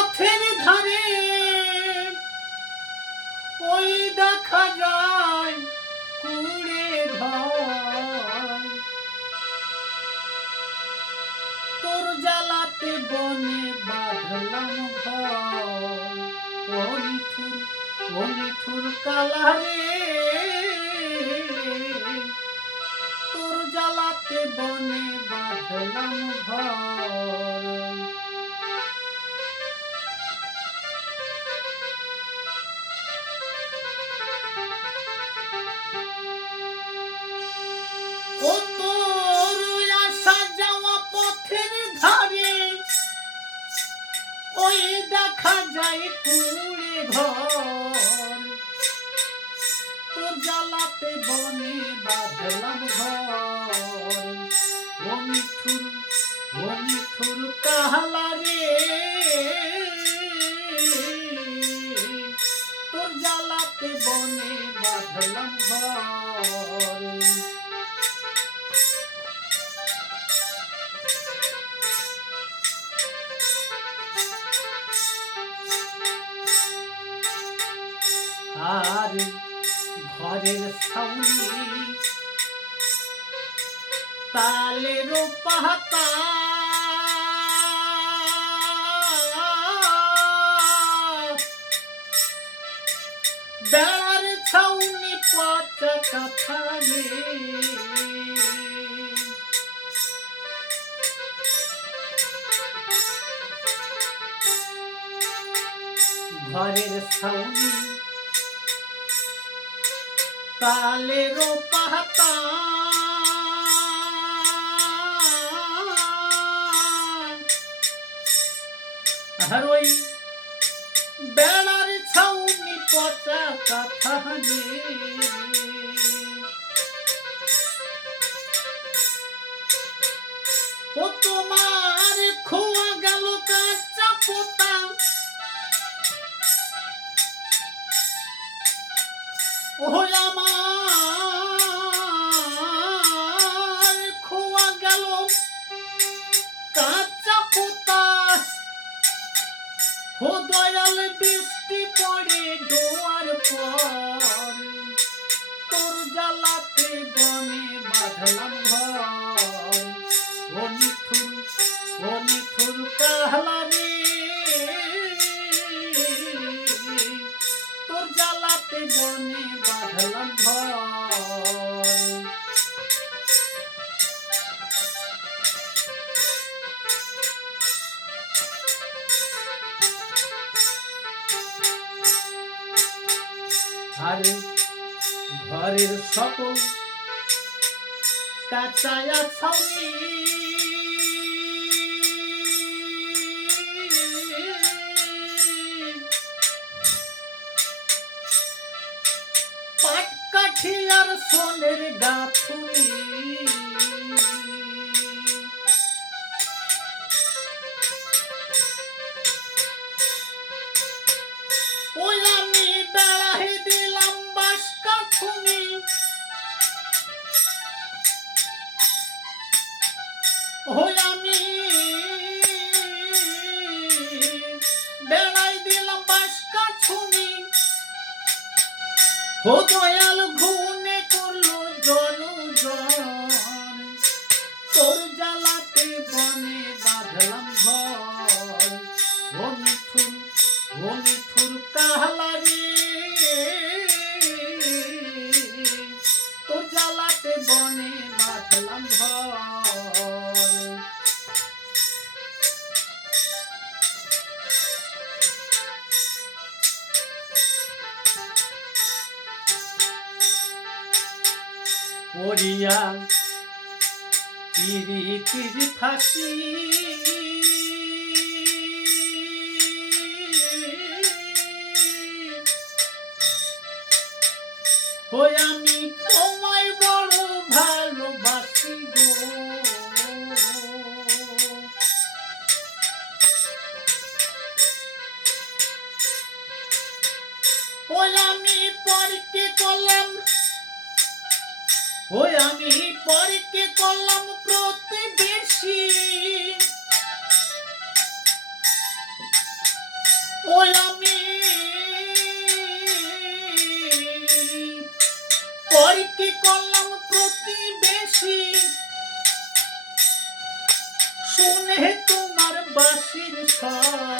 পথের ধারে ওই দেখা যায় কুড়ে ঘর। তোর জ্বালাতে বনে বাঁধলাম ঘর। ও নিঠুর ও নিঠুর কালারে তোর জ্বালাতে বনে বাঁধলাম ঘর। দেখা যায় কুড়ে ঘর। তোর জ্বালাতে বনে বাঁধলাম ঘর। ও মিঠুর ও মিঠুর কাহলা রে। তোর জ্বালাতে বনে বাঁধলাম ঘর। সামনে তালের পাতা বেড়ার ছাউনি পাতা কথা ঘরের সাউনি তালের পাতা। আর ওই বেড়ার ছাউনি পচা কথা ও তোমার খোয়া গেল কাঁচা পোতা। ও আমার খোয়া গেল। কাঁচা পোতা ও বৃষ্টি পড়ে ডোয়ার পর। তোর জ্বালাতে বনে বাঁধলাম ঘর। আরে ঘরের সকল কাঁচায়া ছাউনি পাট কাঠি আর সোনের গাথুনি। ও দয়াল ঘুনে পড়িয়া তিরি তিরি ফাঁসি হই আমি তোমায় বড় ভালোবাসি গো। ওই আমি পরকে করলাম ওই আমি পরকে করলাম প্রতিবেশী। ওই আমি পরকে করলাম প্রতিবেশী। শুনে তোমার বাসির সার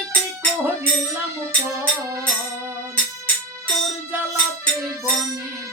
আপনকে কহিলাম তোর জ্বালাতে বনে